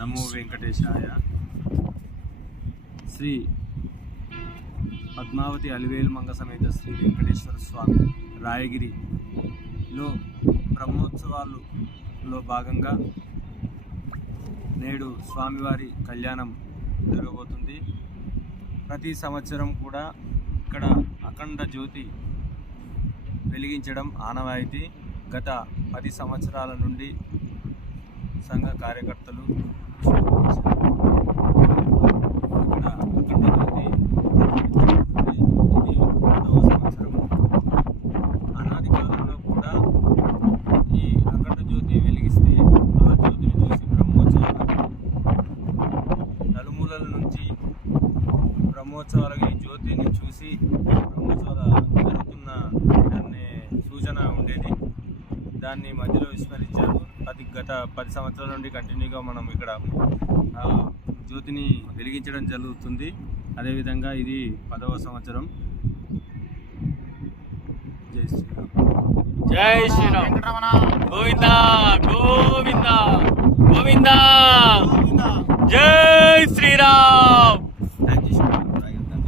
నమో వెంకటేశాయ. శ్రీ పద్మావతి అలివేలు మంగ సమేత శ్రీ వెంకటేశ్వర స్వామి రాయగిరిలో బ్రహ్మోత్సవాలలో భాగంగా నేడు స్వామివారి కళ్యాణం జరగబోతుంది. ప్రతి సంవత్సరం కూడా ఇక్కడ అఖండ జ్యోతి వెలిగించడం ఆనవాయితీ. గత 10 సంవత్సరాల నుండి సంఘ కార్యకర్తలు ఇక్కడ అఖండ జ్యోతి ఇది 10వ సంవత్సరం. అనాది కాలంలో కూడా ఈ అఖండ జ్యోతి వెలిగిస్తే ఆ జ్యోతిని చూసి బ్రహ్మోత్సవాలు నలుమూలల నుంచి బ్రహ్మోత్సవాలకి ఈ జ్యోతిని చూసి బ్రహ్మోత్సవాలు జరుగుతున్న అనే సూచన ఉండేది. దాన్ని మధ్యలో విస్మరించారు. అది గత 10 సంవత్సరాల నుండి కంటిన్యూగా మనం ఇక్కడ జ్యోతిని వెలిగించడం జరుగుతుంది. అదేవిధంగా ఇది 10వ సంవత్సరం. జై శ్రీరామ్. జై శ్రీరామ్. గోవిందా గోవిందా.